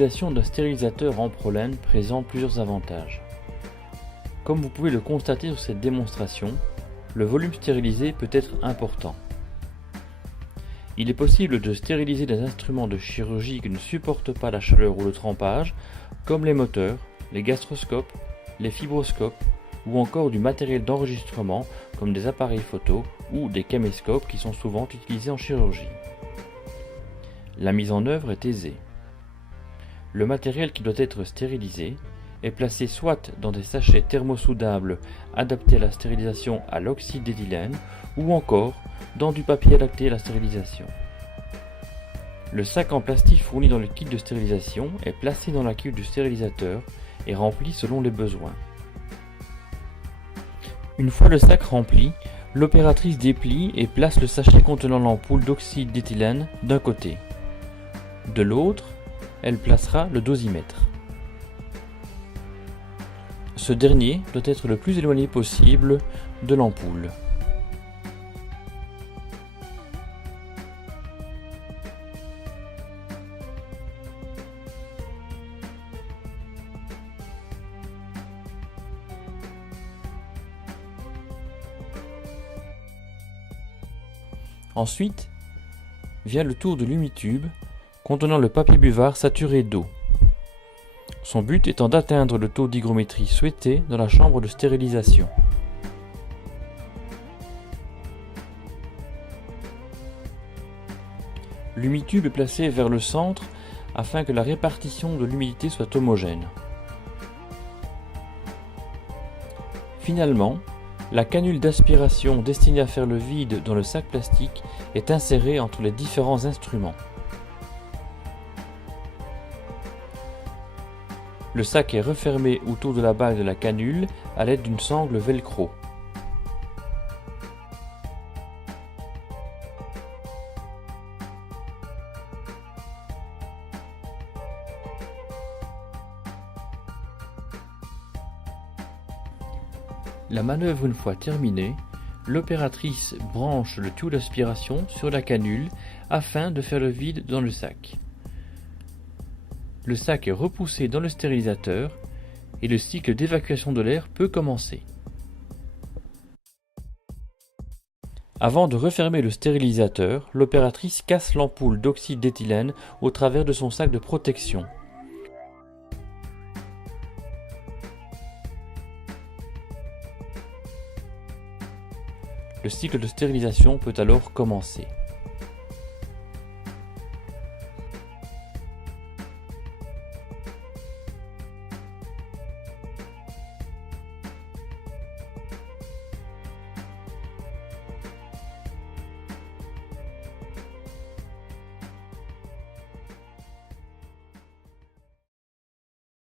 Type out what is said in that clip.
L'utilisation d'un stérilisateur en prolène présente plusieurs avantages. Comme vous pouvez le constater sur cette démonstration, le volume stérilisé peut être important. Il est possible de stériliser des instruments de chirurgie qui ne supportent pas la chaleur ou le trempage, comme les moteurs, les gastroscopes, les fibroscopes ou encore du matériel d'enregistrement comme des appareils photo ou des caméscopes qui sont souvent utilisés en chirurgie. La mise en œuvre est aisée. Le matériel qui doit être stérilisé est placé soit dans des sachets thermosoudables adaptés à la stérilisation à l'oxyde d'éthylène ou encore dans du papier adapté à la stérilisation. Le sac en plastique fourni dans le kit de stérilisation est placé dans la cuve du stérilisateur et rempli selon les besoins. Une fois le sac rempli, l'opératrice déplie et place le sachet contenant l'ampoule d'oxyde d'éthylène d'un côté. De l'autre, elle placera le dosimètre. Ce dernier doit être le plus éloigné possible de l'ampoule. Ensuite, vient le tour de l'humitube contenant le papier buvard saturé d'eau. Son but étant d'atteindre le taux d'hygrométrie souhaité dans la chambre de stérilisation. L'humitube est placé vers le centre afin que la répartition de l'humidité soit homogène. Finalement, la canule d'aspiration destinée à faire le vide dans le sac plastique est insérée entre les différents instruments. Le sac est refermé autour de la bague de la canule à l'aide d'une sangle velcro. La manœuvre une fois terminée, l'opératrice branche le tuyau d'aspiration sur la canule afin de faire le vide dans le sac. Le sac est repoussé dans le stérilisateur et le cycle d'évacuation de l'air peut commencer. Avant de refermer le stérilisateur, l'opératrice casse l'ampoule d'oxyde d'éthylène au travers de son sac de protection. Le cycle de stérilisation peut alors commencer.